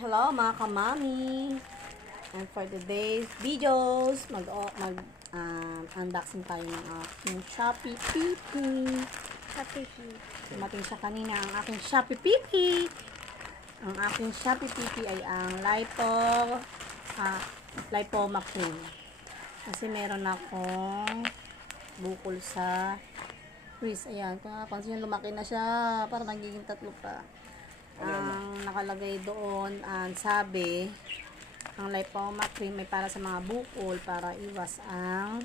Hello mga kamami! And for today's videos, unboxing tayo ng aking Shopee PP. Dumating siya kanina ang aking Shopee PP. Ang aking Shopee PP ay ang Lipomacrin. Kasi meron akong bukol sa wrist. Ayan, kung napansin nyo, lumaki na siya. Parang nagiging tatlo pa. Ang nakalagay doon, ang sabi, ang Lipomacrin may para sa mga bukol para iwas ang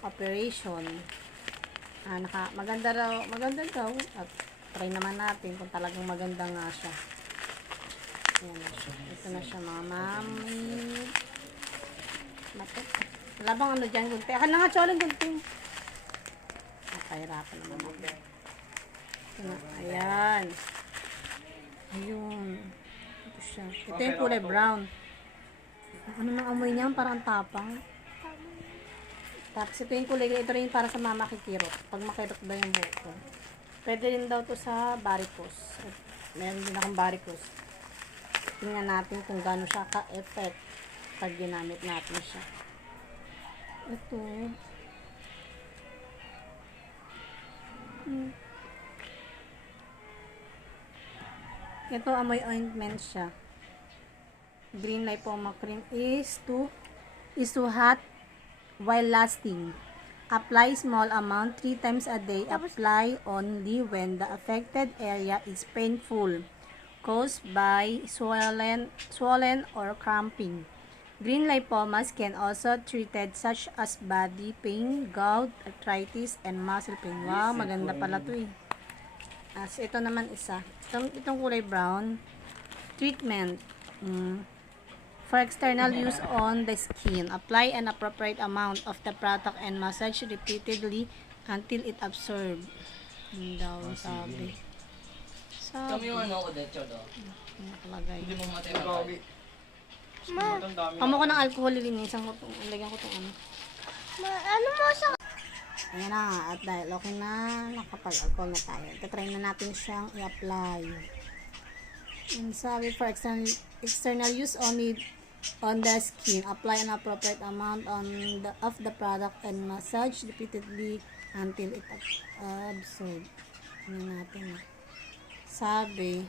operation. Maganda daw at try naman natin kung talagang maganda nga siya. Ayan, ito na siya mga mami. Wala bang ano dyan? Akan na nga, cholang gunting. Napahirapan naman ako. Ayan. Ayun. Ito siya. Ito yung kulay brown. Ano nang amoy niya? Parang tapang. Tapos ito yung kulay. Ito rin para sa mama kikirot. Pag makirot daw yung buko. Pwede rin daw to sa varicose. Meron din akong varicose. Tingnan natin kung gaano siya ka-effect pag ginamit natin siya. Ito. Ito amoy ointment siya. Green Lipomacrin is to hot while lasting. Apply small amount 3 times a day. Apply only when the affected area is painful, caused by swollen or cramping. Green lipomas can also treated such as body pain, gout, arthritis, and muscle pain. Wow, maganda pala to eh. So, ito naman isa. Itong kulay brown. Treatment. For external use on the skin. Apply an appropriate amount of the product and massage repeatedly until it absorbs. Yun daw, sabi. Kami yung ano ko dito do. Nakalagay. Hindi mo matay. Kamo ko ng alcohol linisan ko itong. Lagyan ko itong ano. Ano mo sa... Ayan na, at dahil okay na, nakapag-alcohol na tayo. Try na natin siyang i-apply. And sabi, for external use only on the skin. Apply an appropriate amount of the product and massage repeatedly until it absorbs. Ayan natin. Sabi,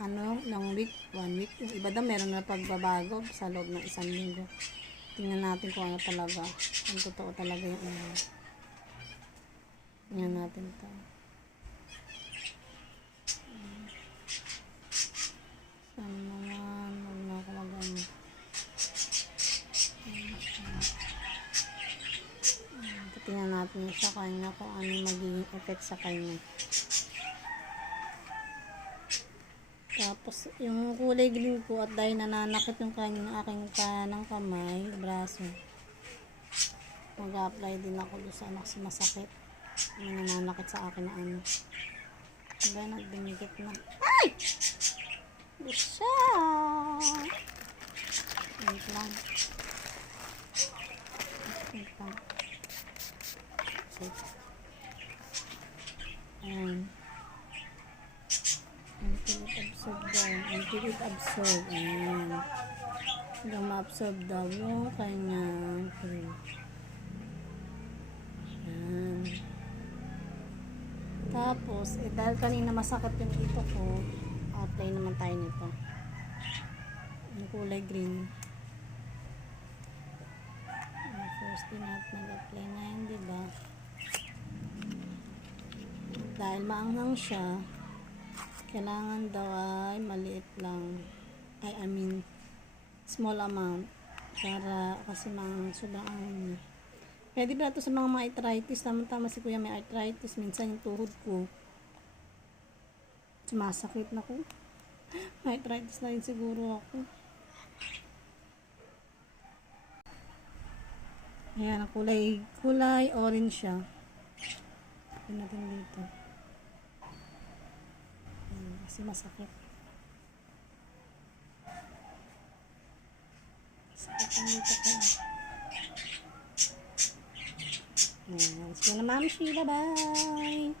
ng week, 1 week. Yung iba daw meron na pagbabago sa loob ng 1 linggo. Tingnan natin kung ano talaga. Kung totoo talaga yung tingnan natin ito. Saan naman? Huwag na ako mag-ano. Tingnan natin yung sa kanya kung ano magiging effect sa kanya. Tapos, yung kulay green ko at dahil nananakit yung aking kanang kamay, braso. Mag-apply din ako doon sa kasi masakit. Yung nananakit sa akin na ano. Diba, nagbimigit na. Ay! Bisa! Wait lang. Wait lang. Ayan. Until it absorb daw. Until it absorb. Ayan. Hanggang ma-absorb daw yung kanyang cream. Ayan. Tapos, dahil kanina masakit yung ito ko, apply naman tayo nito. Yung kulay green. First din natin nag-apply ngayon, diba? Dahil maanghang siya, kailangan daw ay maliit lang. I mean, small amount. Para kasi sobrang anghang niya. Pwede ba ito sa mga arthritis? Tama-tama si kuya may arthritis. Minsan yung tuhod ko sumasakit na ko. May arthritis na rin siguro ako. Ayan, ang kulay orange siya. Tignan natin dito. Kasi masakit. Sakit ang dito ko. Ayan. So, na Ma'am Sheila, bye!